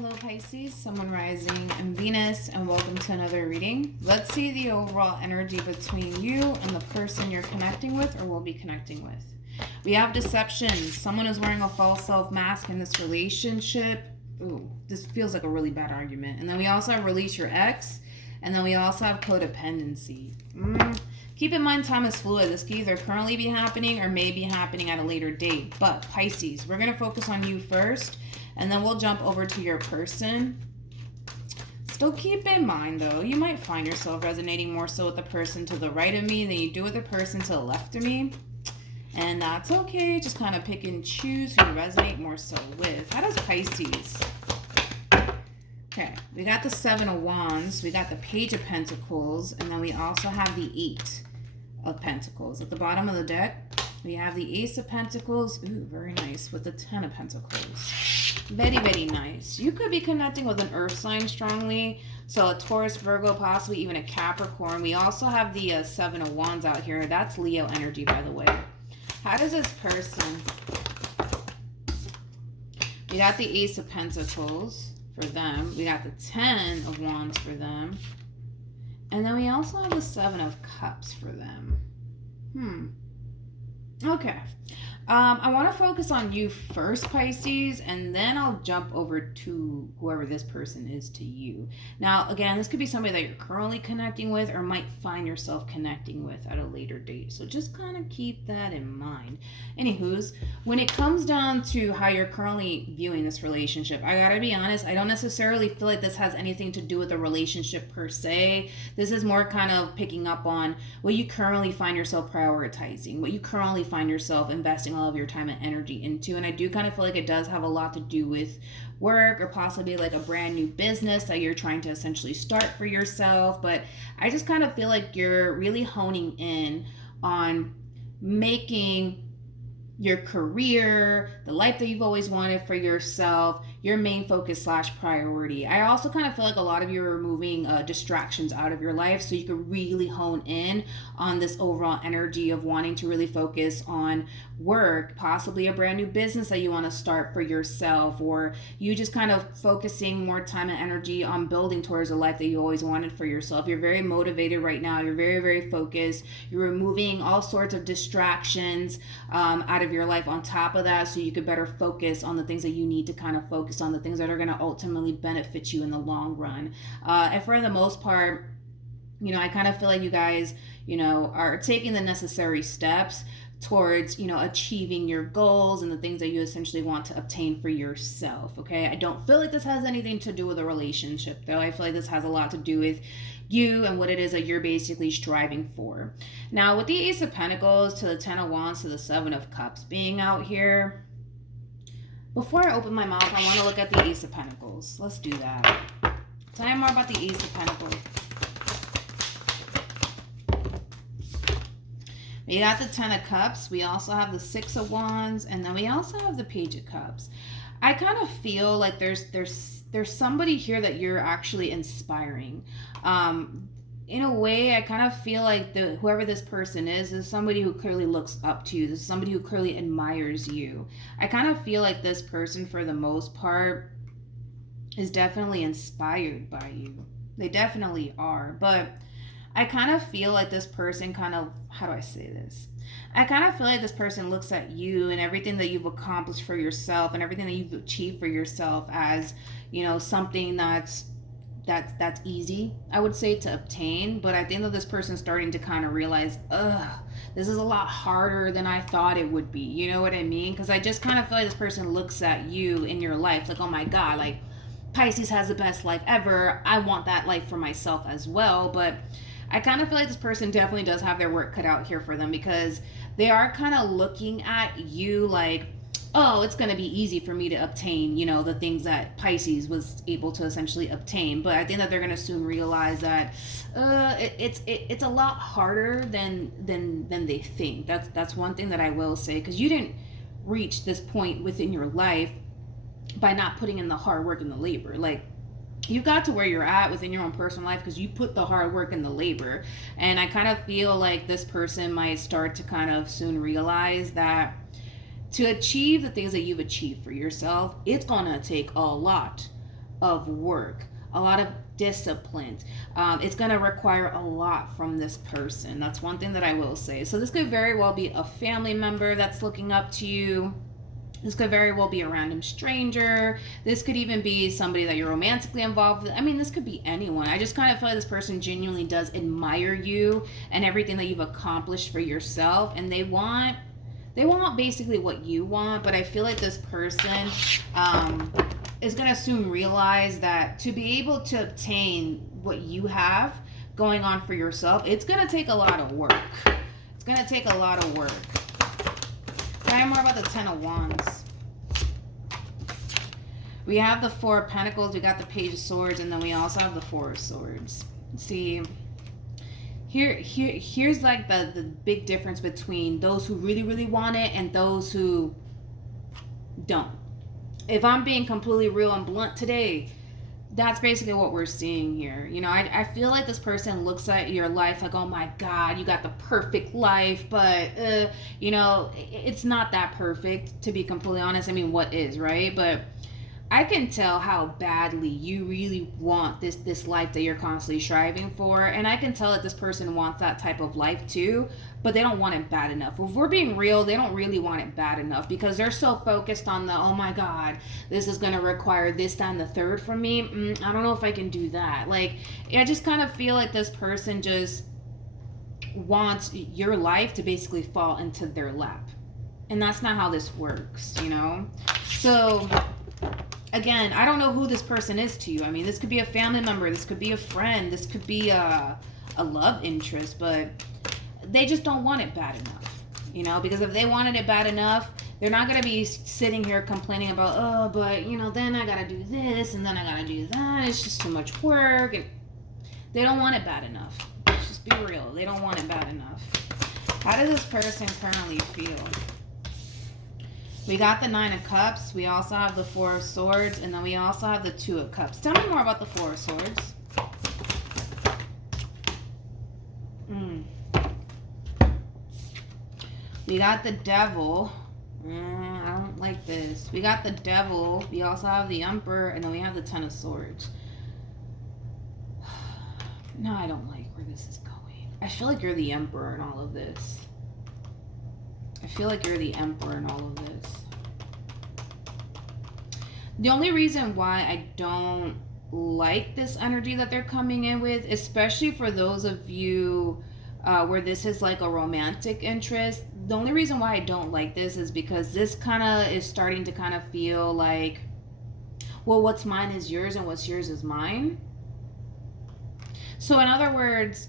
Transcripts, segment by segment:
Hello Pisces, Sun, Moon, Rising, and Venus, and welcome to another reading. Let's see the overall energy between you and the person you're connecting with or will be connecting with. We have deception. Someone is wearing a false self mask in this relationship. Ooh, this feels like a really bad argument. And then we also have release your ex, and then we also have codependency. Keep in mind, time is fluid. This could either currently be happening or may be happening at a later date. But Pisces, we're going to focus on you first, and then we'll jump over to your person. Still keep in mind, though, you might find yourself resonating more so with the person to the right of me than you do with the person to the left of me. And that's okay. Just kind of pick and choose who you resonate more so with. How does Pisces? Okay, we got the Seven of Wands, we got the Page of Pentacles, and then we also have the Eight of Pentacles. At the bottom of the deck, we have the Ace of Pentacles, ooh, very nice, with the Ten of Pentacles. Very, very nice. You could be connecting with an earth sign strongly, so a Taurus, Virgo, possibly even a Capricorn. We also have the Seven of Wands out here. That's Leo energy, by the way. How does this person... We got the Ace of Pentacles for them. We got the Ten of Wands for them. And then we also have the Seven of Cups for them. Okay. I want to focus on you first, Pisces, and then I'll jump over to whoever this person is to you. Now, again, this could be somebody that you're currently connecting with or might find yourself connecting with at a later date. So just kind of keep that in mind. Anywho's, when it comes down to how you're currently viewing this relationship, I gotta be honest, I don't necessarily feel like this has anything to do with the relationship per se. This is more kind of picking up on what you currently find yourself prioritizing, what you currently find yourself investing all of your time and energy into. And I do kind of feel like it does have a lot to do with work or possibly like a brand new business that you're trying to essentially start for yourself. But I just kind of feel like you're really honing in on making your career, the life that you've always wanted for yourself, your main focus / priority. I also kind of feel like a lot of you are removing distractions out of your life so you can really hone in on this overall energy of wanting to really focus on work, possibly a brand new business that you want to start for yourself, or you just kind of focusing more time and energy on building towards a life that you always wanted for yourself. You're very motivated right now. You're very, very focused. You're removing all sorts of distractions out of your life on top of that so you could better focus on the things that you need to kind of focus on, the things that are going to ultimately benefit you in the long run. And for the most part, I kind of feel like you guys, are taking the necessary steps towards, achieving your goals and the things that you essentially want to obtain for yourself, okay? I don't feel like this has anything to do with a relationship, though. I feel like this has a lot to do with you and what it is that you're basically striving for. Now, with the Ace of Pentacles to the Ten of Wands to the Seven of Cups being out here, before I open my mouth, I want to look at the Ace of Pentacles. Let's do that. Tell me more about the Ace of Pentacles. We got the Ten of Cups. We also have the Six of Wands, and then we also have the Page of Cups. I kind of feel like there's somebody here that you're actually inspiring. In a way, I kind of feel like whoever this person is somebody who clearly looks up to you. This is somebody who clearly admires you. I kind of feel like this person, for the most part, is definitely inspired by you. They definitely are. But I kind of feel like this person how do I say this? I kind of feel like this person looks at you and everything that you've accomplished for yourself and everything that you've achieved for yourself as, something that's easy, I would say, to obtain. But I think that this person's starting to kind of realize, this is a lot harder than I thought it would be. You know what I mean? Because I just kind of feel like this person looks at you in your life like, oh my God, like Pisces has the best life ever. I want that life for myself as well. But I kind of feel like this person definitely does have their work cut out here for them, because they are kind of looking at you like, oh, it's going to be easy for me to obtain, the things that Pisces was able to essentially obtain. But I think that they're going to soon realize that it's a lot harder than they think. That's one thing that I will say, because you didn't reach this point within your life by not putting in the hard work and the labor. Like, you got to where you're at within your own personal life because you put the hard work and the labor. And I kind of feel like this person might start to kind of soon realize that to achieve the things that you've achieved for yourself, it's gonna take a lot of work, a lot of discipline. It's going to require a lot from this person. That's one thing that I will say. So this could very well be a family member that's looking up to you. This could very well be a random stranger. This could even be somebody that you're romantically involved with. I mean, this could be anyone. I just kind of feel like this person genuinely does admire you and everything that you've accomplished for yourself, and they want basically what you want. But I feel like this person is going to soon realize that to be able to obtain what you have going on for yourself, it's going to take a lot of work. It's going to take a lot of work. Tell me more about the Ten of Wands. We have the Four of Pentacles, we got the Page of Swords, and then we also have the Four of Swords. See, here's like the big difference between those who really, really want it and those who don't. If I'm being completely real and blunt today, that's basically what we're seeing here. You know, I feel like this person looks at your life like, oh my God, you got the perfect life, but, you know, it's not that perfect, to be completely honest. I mean, what is, right? But I can tell how badly you really want this life that you're constantly striving for. And I can tell that this person wants that type of life too, but they don't want it bad enough. If we're being real, they don't really want it bad enough because they're so focused on the, oh my God, this is going to require this, that, and the third from me. I don't know if I can do that. Like, I just kind of feel like this person just wants your life to basically fall into their lap. And that's not how this works, you know? So again, I don't know who this person is to you. I mean, this could be a family member, this could be a friend, this could be a love interest, but they just don't want it bad enough, you know? Because if they wanted it bad enough, they're not going to be sitting here complaining about, oh, but, you know, then I got to do this, and then I got to do that. It's just too much work. And they don't want it bad enough. Let's just be real. They don't want it bad enough. How does this person currently feel? We got the Nine of Cups. We also have the Four of Swords. And then we also have the Two of Cups. Tell me more about the Four of Swords. We got the Devil. I don't like this. We got the Devil. We also have the Emperor. And then we have the Ten of Swords. No, I don't like where this is going. I feel like you're the Emperor in all of this. I feel like you're the Emperor in all of this. The only reason why I don't like this energy that they're coming in with, especially for those of you where this is like a romantic interest, the only reason why I don't like this is because this kind of is starting to kind of feel like, well, what's mine is yours and what's yours is mine. So in other words,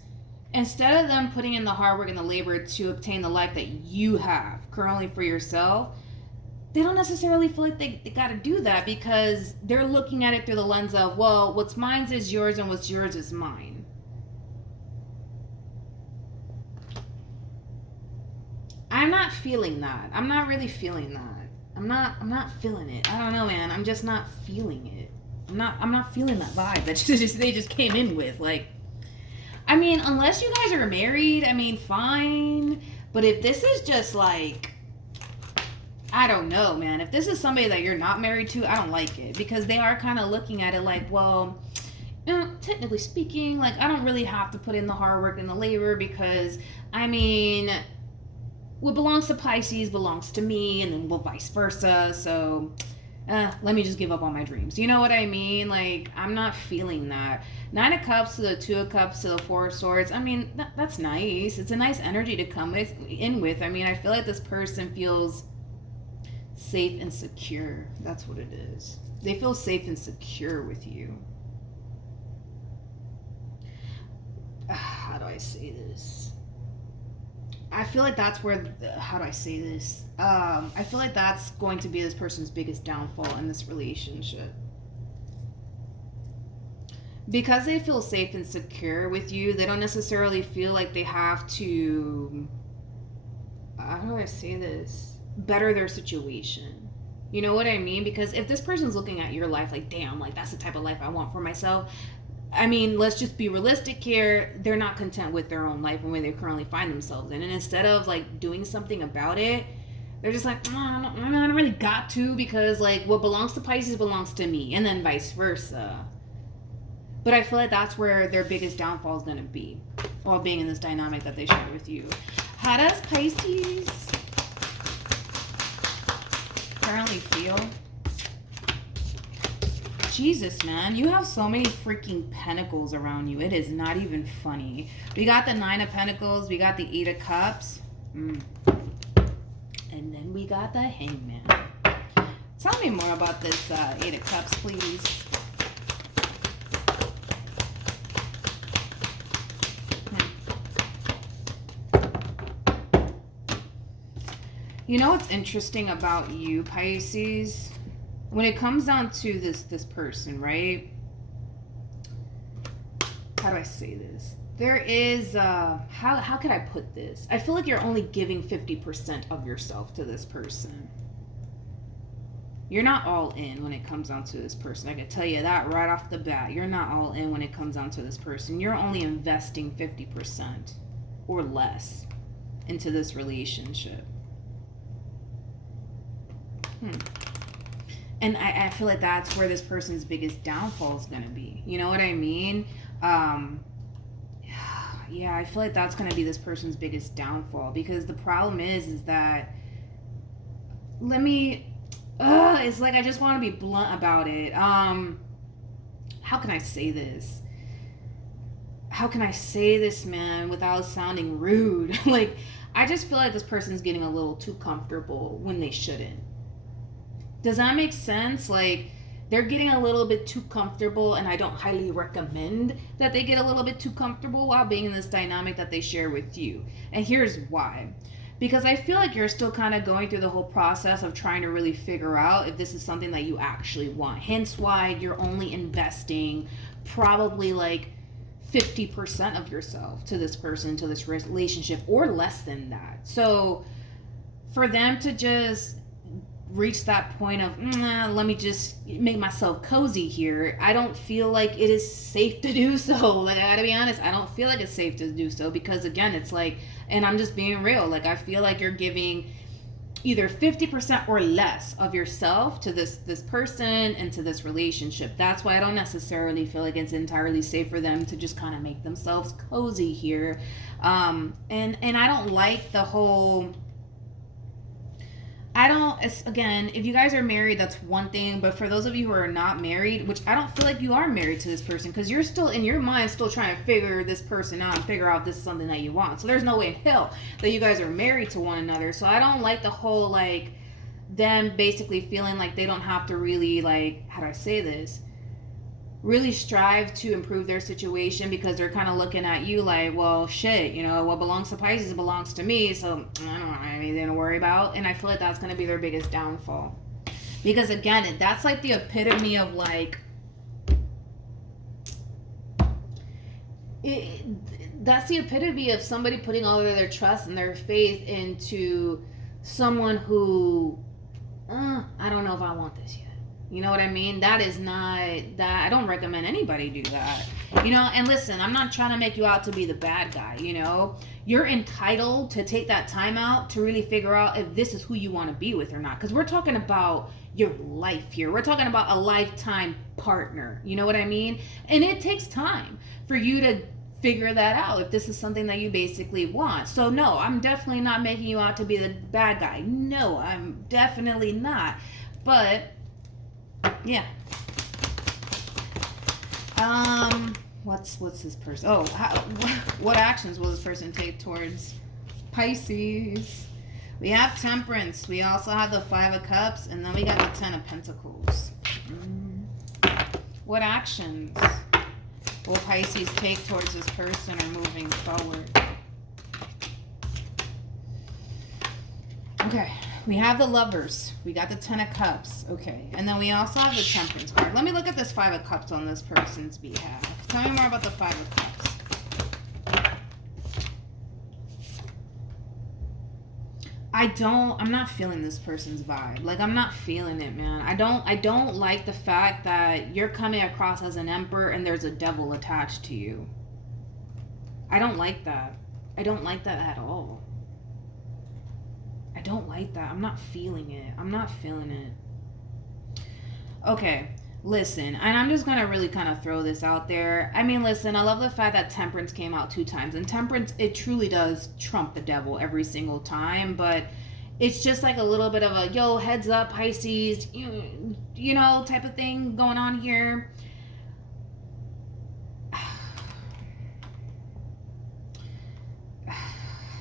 instead of them putting in the hard work and the labor to obtain the life that you have currently for yourself, they don't necessarily feel like they got to do that because they're looking at it through the lens of, well, what's mine is yours and what's yours is mine. I'm not feeling that. I'm not really feeling that. I'm not feeling it. I don't know, man. I'm just not feeling it. I'm not feeling that vibe that they just came in with. Like, I mean, unless you guys are married, I mean, fine. But if this is just like, I don't know, man. If this is somebody that you're not married to, I don't like it. Because they are kind of looking at it like, well, you know, technically speaking, like, I don't really have to put in the hard work and the labor because, I mean, what belongs to Pisces belongs to me, and then well, vice versa. So let me just give up on my dreams. You know what I mean? Like, I'm not feeling that. Nine of Cups to the Two of Cups to the Four of Swords. I mean, that's nice. It's a nice energy to come in with. I mean, I feel like this person feels safe and secure. That's what it is. They feel safe and secure with you. How do I say this? I feel like that's where, how do I say this? I feel like that's going to be this person's biggest downfall in this relationship. Because they feel safe and secure with you, they don't necessarily feel like they have to, how do I say this? Better their situation. You know what I mean? Because if this person's looking at your life like, damn, like that's the type of life I want for myself, I mean, let's just be realistic here. They're not content with their own life and where they currently find themselves in. And instead of like doing something about it, They're just like, I don't really got to, because like what belongs to Pisces belongs to me, and then vice versa. But I feel like that's where their biggest downfall is going to be, while being in this dynamic that they share with you. How does Pisces currently feel? Jesus, man, you have so many freaking pentacles around you. It is not even funny. We got the 9 of Pentacles. We got the 8 of Cups. And then we got the Hangman. Tell me more about this 8 of Cups, please. You know what's interesting about you, Pisces? When it comes down to this person, right? How do I say this? There is, how could I put this? I feel like you're only giving 50% of yourself to this person. You're not all in when it comes down to this person. I can tell you that right off the bat. You're not all in when it comes down to this person. You're only investing 50% or less into this relationship. And I feel like that's where this person's biggest downfall is going to be. You know what I mean? Yeah, I feel like that's going to be this person's biggest downfall. Because the problem is that... it's like I just want to be blunt about it. How can I say this? How can I say this, man, without sounding rude? Like, I just feel like this person's getting a little too comfortable when they shouldn't. Does that make sense? Like, they're getting a little bit too comfortable, and I don't highly recommend that they get a little bit too comfortable while being in this dynamic that they share with you. And here's why. Because I feel like you're still kind of going through the whole process of trying to really figure out if this is something that you actually want. Hence why you're only investing probably like 50% of yourself to this person, to this relationship, or less than that. So for them to just reach that point of let me just make myself cozy here, I don't feel like it is safe to do so. Like, I gotta be honest, I don't feel like it's safe to do so, because again, it's like, and I'm just being real, like, I feel like you're giving either 50% or less of yourself to this person and to this relationship. That's why I don't necessarily feel like it's entirely safe for them to just kind of make themselves cozy here. And I don't like the whole... again, if you guys are married, that's one thing. But for those of you who are not married, which I don't feel like you are married to this person, because you're still, in your mind, still trying to figure this person out and figure out if this is something that you want. So there's no way in hell that you guys are married to one another. So I don't like the whole, like, them basically feeling like they don't have to really, like, how do I say this? Really strive to improve their situation, because they're kind of looking at you like, well, shit, you know, what belongs to Pisces belongs to me, so I don't have anything to worry about. And I feel like that's going to be their biggest downfall, because again, that's like the epitome of like, that's the epitome of somebody putting all of their trust and their faith into someone who, I don't know if I want this yet. You know what I mean? That is not, that I don't recommend anybody do that. You know, and listen, I'm not trying to make you out to be the bad guy, you know? You're entitled to take that time out to really figure out if this is who you want to be with or not. Because we're talking about your life here. We're talking about a lifetime partner. You know what I mean? And it takes time for you to figure that out, if this is something that you basically want. So no, I'm definitely not making you out to be the bad guy. No, I'm definitely not. But yeah. What's this person? Oh, what actions will this person take towards Pisces? We have Temperance. We also have the 5 of Cups, and then we got the 10 of Pentacles. What actions will Pisces take towards this person or moving forward? Okay. We have the Lovers. We got the 10 of Cups. Okay. And then we also have the Temperance card. Let me look at this 5 of Cups on this person's behalf. Tell me more about the 5 of Cups. I'm not feeling this person's vibe. Like, I'm not feeling it, man. I don't like the fact that you're coming across as an Emperor and there's a devil attached to you. I don't like that. I don't like that at all. I don't like that. I'm not feeling it. I'm not feeling it. Okay. Listen, and I'm just gonna really kind of throw this out there. I mean, listen, I love the fact that Temperance came out 2 times, and Temperance, it truly does trump the devil every single time. But it's just like a little bit of a yo, heads up, Pisces, you know, type of thing going on here.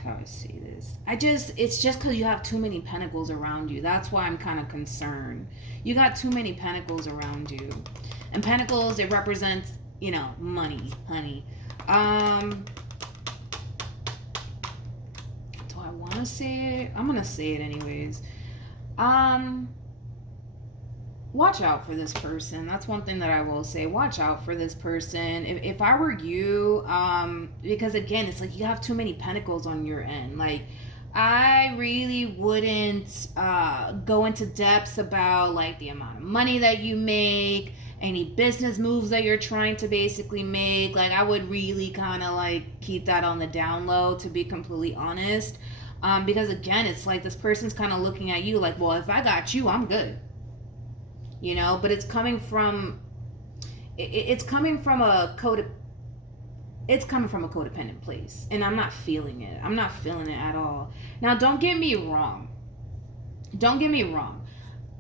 How do I say this? It's just because you have too many pentacles around you. That's why I'm kind of concerned. You got too many pentacles around you. And pentacles, it represents, you know, money, honey. Do I want to say it? I'm going to say it anyways. Watch out for this person. That's one thing that I will say. Watch out for this person. If I were you, because again, it's like you have too many pentacles on your end. Like, I really wouldn't go into depths about like the amount of money that you make, any business moves that you're trying to basically make. Like, I would really kind of like keep that on the down low, to be completely honest. Because again, it's like this person's kind of looking at you like, well, if I got you, I'm good. You know, but it's coming from a codependent place, and I'm not feeling it. I'm not feeling it at all. Now, don't get me wrong.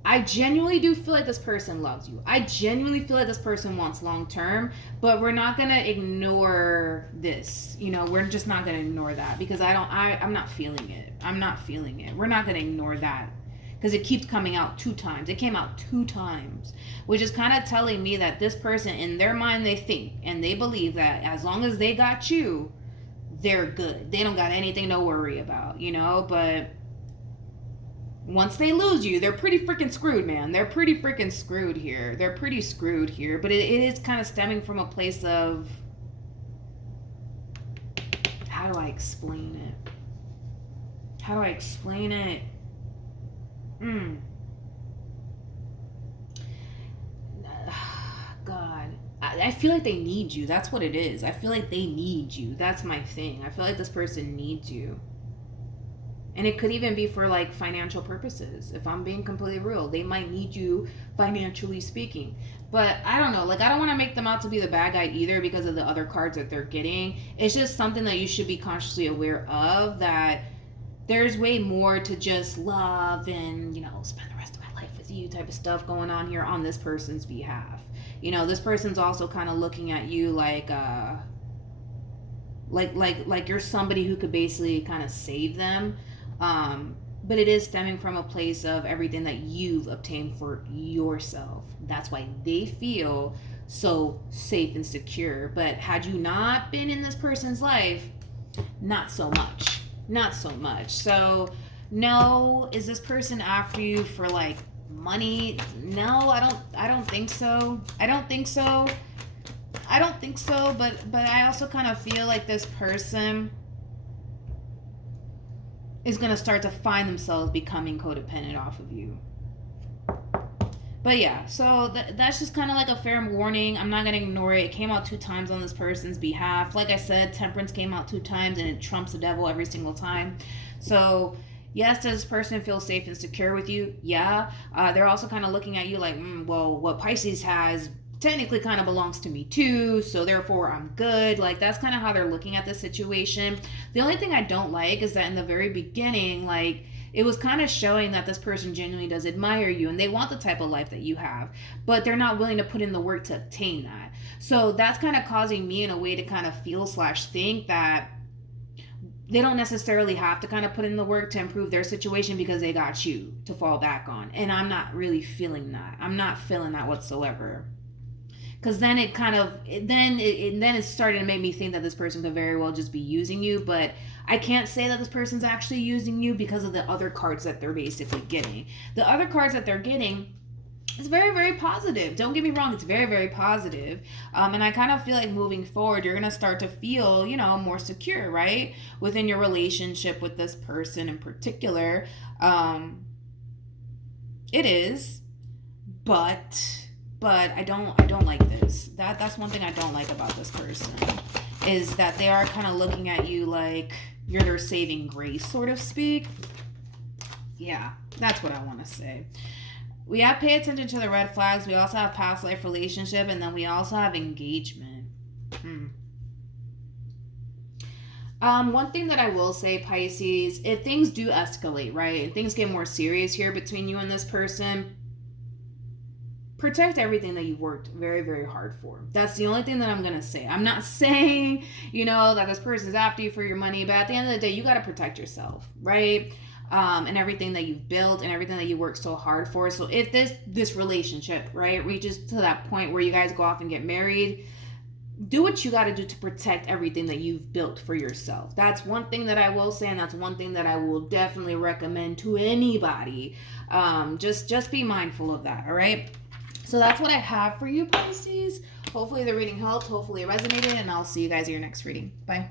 I genuinely do feel like this person loves you. I genuinely feel like this person wants long term, but we're not gonna ignore this. You know, we're just not gonna ignore that, because I'm not feeling it. We're not gonna ignore that, because it keeps coming out 2 times. It came out 2 times, which is kind of telling me that this person, in their mind, they think and they believe that as long as they got you, they're good. They don't got anything to worry about, you know? But once they lose you, they're pretty freaking screwed, man. They're pretty freaking screwed here. But it is kind of stemming from a place of, how do I explain it? God, I feel like they need you. That's what it is. I feel like they need you. That's my thing. I feel like this person needs you. And it could even be for like financial purposes. If I'm being completely real, they might need you financially speaking. But I don't know. Like, I don't want to make them out to be the bad guy either, because of the other cards that they're getting. It's just something that you should be consciously aware of, that there's way more to just love and, you know, spend the rest of my life with you type of stuff going on here on this person's behalf. You know, this person's also kind of looking at you like you're somebody who could basically kind of save them. But it is stemming from a place of everything that you've obtained for yourself. That's why they feel so safe and secure. But had you not been in this person's life, not so much. So, no, is this person after you for like money? No, I don't think so. But I also kind of feel like this person is going to start to find themselves becoming codependent off of you. But yeah, so that's just kind of like a fair warning. I'm not going to ignore it. It came out 2 times on this person's behalf. Like I said, Temperance came out 2 times, and it trumps the devil every single time. So yes, does this person feel safe and secure with you? Yeah. They're also kind of looking at you like, well, what Pisces has technically kind of belongs to me too, so therefore I'm good. Like, that's kind of how they're looking at the situation. The only thing I don't like is that in the very beginning, like, it was kind of showing that this person genuinely does admire you and they want the type of life that you have, but they're not willing to put in the work to obtain that. So that's kind of causing me in a way to kind of feel / think that they don't necessarily have to kind of put in the work to improve their situation, because they got you to fall back on. And I'm not really feeling that. I'm not feeling that whatsoever. Because then it kind of, then it started to make me think that this person could very well just be using you. But I can't say that this person's actually using you because of the other cards that they're basically getting. The other cards that they're getting is very, very positive. Don't get me wrong. It's very, very positive. And I kind of feel like moving forward, you're going to start to feel, you know, more secure, right? Within your relationship with this person in particular. It is. But I don't like this. That's one thing I don't like about this person, is that they are kind of looking at you like you're their saving grace, sort of speak. Yeah, that's what I want to say. We have pay attention to the red flags. We also have past life relationship, and then we also have engagement. One thing that I will say, Pisces, if things do escalate, right, and things get more serious here between you and this person, protect everything that you've worked very, very hard for. That's the only thing that I'm going to say. I'm not saying, that this person's after you for your money, but at the end of the day, you got to protect yourself, right? And everything that you've built and everything that you worked so hard for. So if this relationship, right, reaches to that point where you guys go off and get married, do what you got to do to protect everything that you've built for yourself. That's one thing that I will say, and that's one thing that I will definitely recommend to anybody. Just be mindful of that, all right? So that's what I have for you, Pisces. Hopefully the reading helped. Hopefully it resonated, and I'll see you guys in your next reading. Bye.